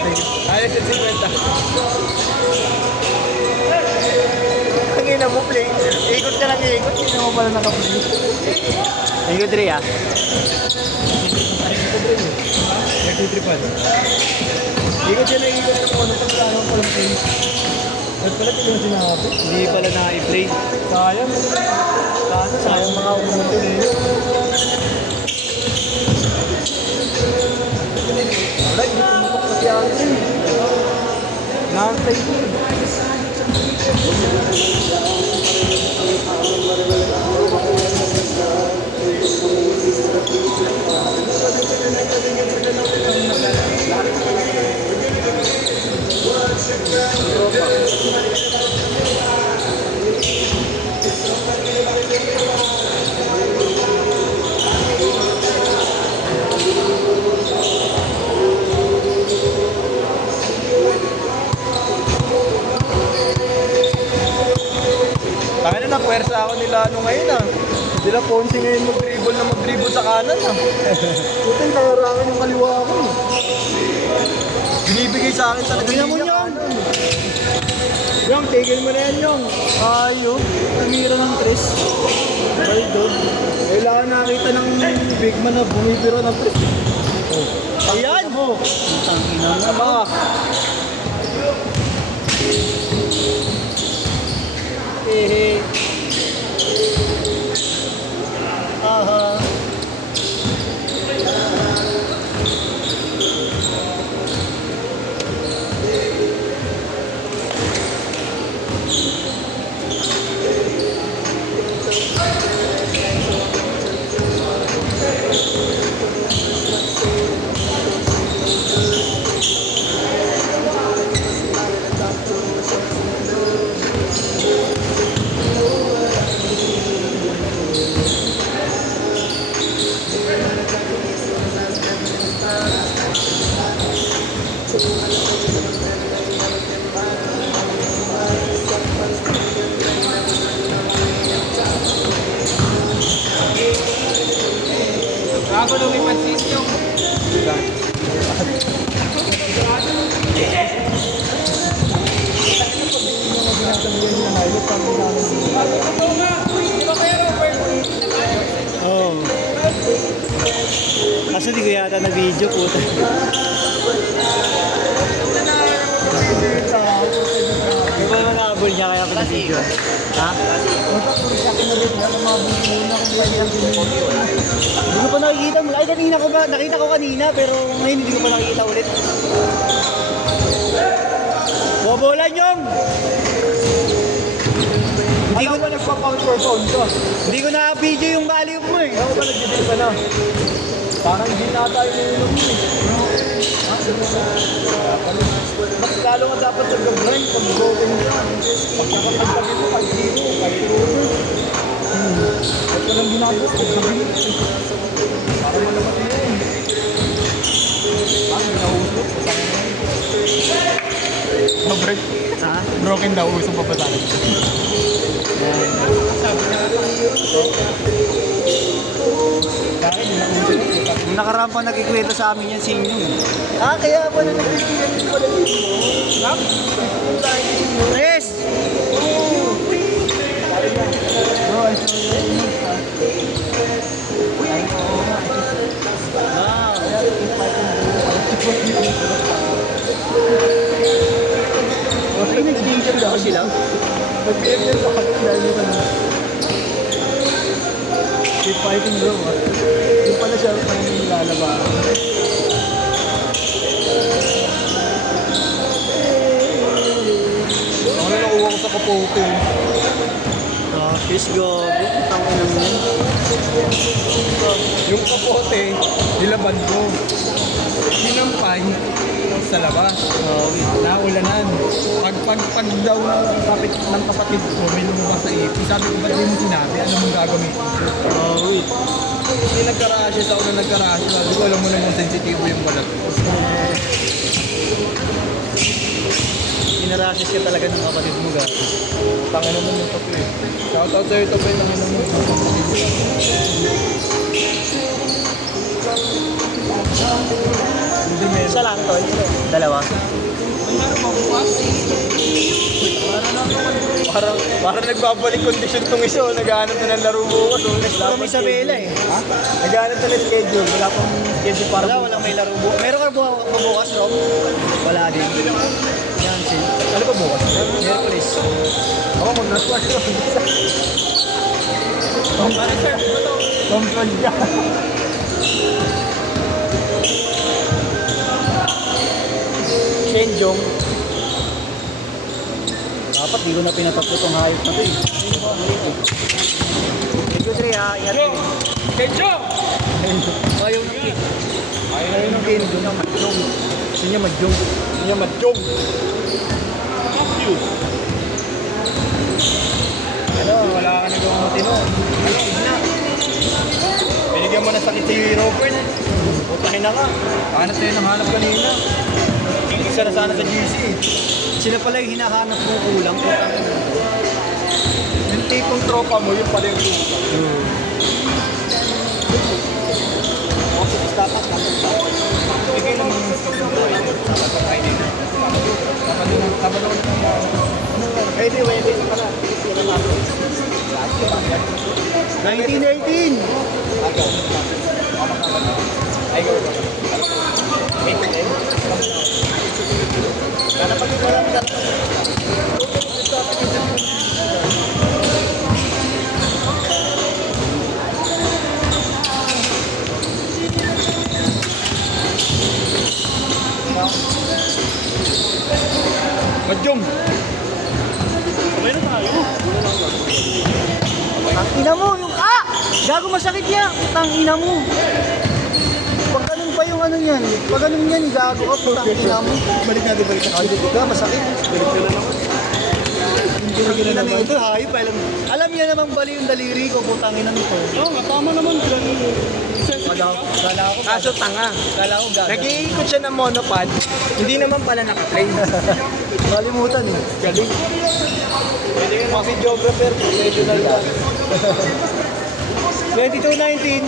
Ayos yung 50. Ang ina mo, play. Ikot ka lang, ikot. Hindi mo pala naka-play. Ikot rin ah. Nagtitripan. Ikot siya na ikot ng ano pag ano palang play. Ba't pala hindi mo sinabi? Hindi pala na-i-play. Sayang. Sayang mga umuto eh. Wala, hindi pumapak kasi ako eh. Nakantay ko eh. Kaya na puwersa ako nila ano ngayon ah. Sila Ponce ngayon mag-dribble sa kanan ah. Putin, kawarangan yung kaliwa ko. Binibigay sa akin talaga niya kanan. Yung, tigil mo na yan yung. Ayo, tumira ng tres. Ay doon. Kailangan nakita ng big man na bumibira ng tres. Oh. Ayan mo. Ang ina na ba? Hehe. Aha. Ako lumipat sisyo. Oh. Kaso di ko yata na video puta. Di ba mag-aabol niya kaya pala video? Ha? Hindi ko pa nakikita mo. Ay, kanina ko ba? Nakita ko kanina pero ngayon hindi ko pa nakikita ulit. Bobolan yung! Hindi ko na nagpa-counter phone ko. Hindi ko na-video yung value mo eh. Ako ba nag-video ka na? Parang hindi na tayo nilulong mo eh. Mas lalo nga dapat nag-grind pag broken yan. Pag nakapagpagin mo, pag-zero, pag-zero. Ba't ka lang ginagawa? Pag-zero. Para malamat mo yun. May nausok. Break. Ha? Broken daw, usok pa pa sa akin. Yung nakaraan pa nagkikwento sa amin yan si Inyong. Ah, kaya pa na nagkikwento pala dito. Ha? Yes! Bro, I saw your image ha. Okay, nag-game daw sila. Nag-game yan sa kapit dahil yung ano. Keep fighting bro. Yung pala siya ang nilalaba. Ako na nakuha ko sa kapote. Fish go. Tangin naman yan. Yung kapote, nilaban ko. Sinampay sa labas. Naulanan. Pag daw ng kapatid ko, may lumabas sa ipin. Sabi ko, ba't di mo sinabi? Ano mong gagamitin ko? Hindi nagkarasya sa una nagkarasya. Sabi ko, alam mo naman sensitibo yung balat ko. Inarasya ka talaga ng kapatid mo, gano'n. Tangin naman yung tope. Shoutout sa'yo, tope. Tangin naman yung kapatid mo. Isa lang to. Dalawa. Parang nagbabalik kondisyon tong isa, oh. Naghahanap na ng laro bukas. Oh. Next kami sa Bela eh. Ha? Naghahanap na ng schedule. Wala pang schedule para Walang may laro bukas. Meron ka bukas, Rob? Wala din. Yan, sin. Ano ba bukas? Hercules. Ako mag-resort ko. Para sir, ito. Control ka. Shenjong. Dapat di ko na pinatapos itong hayop na to eh. Thank you, Dre, ha. Ingat din. Kecho! Ayaw ng kick. Ayaw ng game. Doon ang madjong. Gusto niya madjong. Gusto niya madjong. Fuck you. Ano, wala ka nagawang matino. Ano, na. Binigyan mo na sakit si Robert. Putahin na ka. Hanap tayo ng hanap kanina. Isa na sana sa GC. Sila pala yung hinahanap mo kulang. Yung tipong tropa mo, yung pala yung tropa. Bigay naman yung dapat pa kainin. Dapat ako Pwede, pwede. 1918! Ay, go. Madjong. Meron tayo. Ang ina mo, yung gago masakit niya. Putang ina mo. Pag ganun pa yung ano niyan, pag ganun yan, gago ka, putang ina mo. Balik natin, balik natin. Ay, ka, masakit. Balik na naman. Ang ina na ito, hayop. Alam niya namang bali yung daliri ko, putang ina nito. Oo nga, tama naman. Kala ko, Kaso tanga. kala ko gago. Nag-iikot siya ng monopod, hindi naman pala nakatrain. Kalimutan eh. Galing. Pwede yung mga videographer, professional ka. 22-19.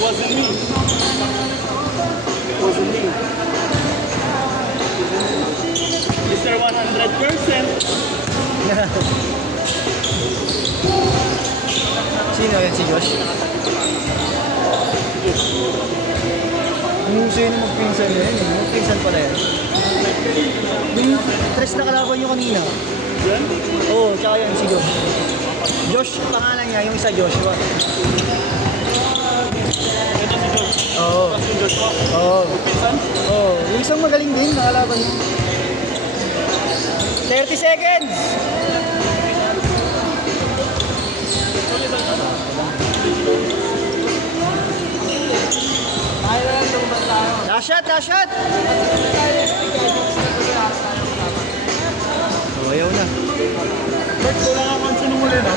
Wasn't me. Wasn't me. Mr. 100%. Sino yan, si Josh? Kung sino magpinsan na yan, magpinsan pala yan. Yung tres na kalaban nyo kanina. Yan? Oo, tsaka yan, si Josh. Josh, pangalan niya, yung isa Joshua. Ito si Josh. Oo. Tapos yung Joshua. Oo. Pinsan? Oo. Yung isang magaling din, nakalaban niya. 30 seconds! Last shot, last shot! So, ayaw na. Bert, wala ka kansin mo ulit, no?